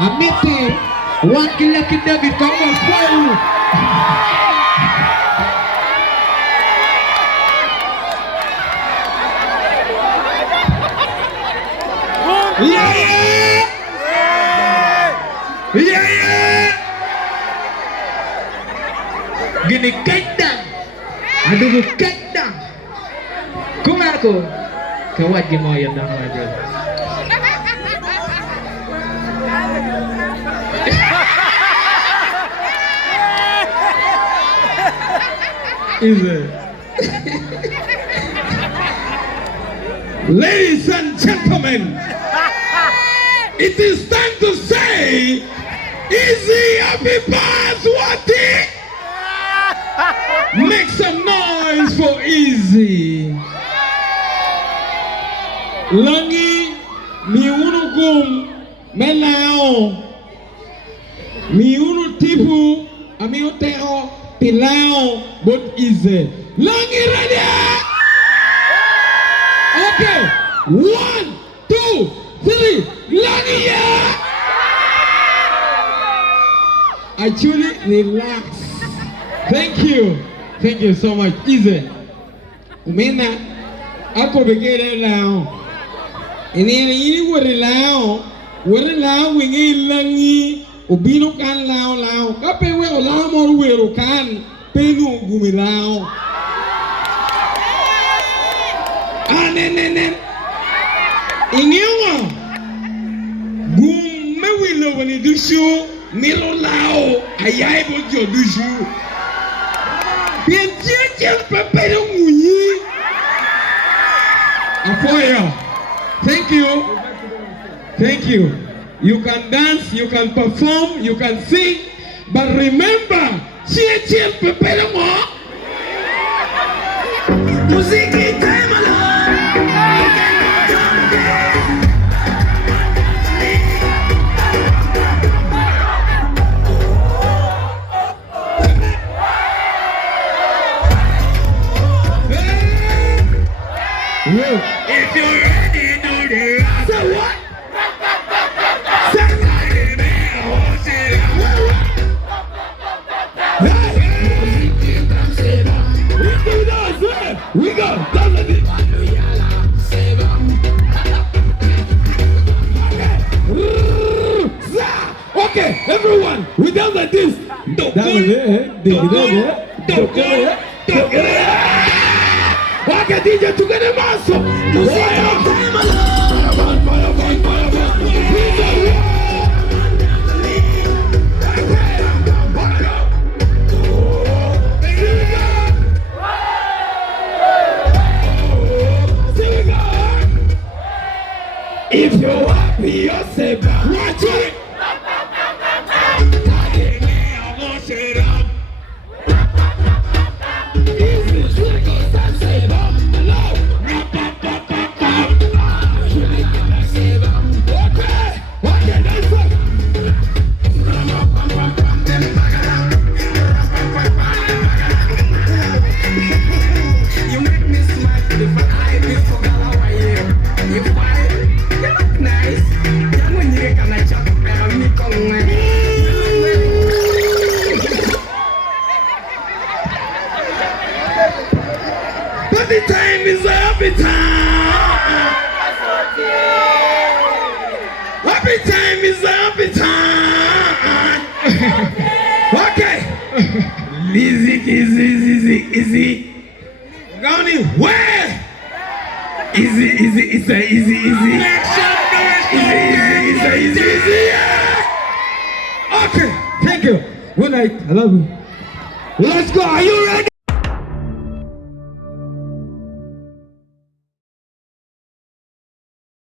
Amite, one killer David come full. Yeah! Gini kandang. Aduh kandang. Kumaku. Kawat mo yan na mga Ladies and gentlemen, it is time to say, Eezzy, happy birthday! Make some noise for Eezzy. Langi miunu gum melao miunu tipu amiu teo pilao but Eezzy. Langi ready? Okay, 1, 2, 3, Langi ya! Actually, relax. Thank you so much, Eezzy. Umena, ako begere lao. Ini wari lao wingi langi ubino kan lao kape we lao mo wero kan penu gumi lao anenen ingewa gum me wilo wani dushu milo lao ayai bo jo dushu bien bien pepe no munyi apoya. Thank you. You can dance, you can perform, you can sing, but remember, chill prepare more. Music time alone. If you're ready, do this. So what? We go. Okay, everyone, we dance like this. Okay, DJ, together, maso. If you're happy, you're safe. Watch it. Happy time is a happy time. Happy time is a happy time. Okay. Easy. Going where? Easy. It's a easy. Easy. Okay. Thank you. Good night. I love you. Let's go. Are you ready?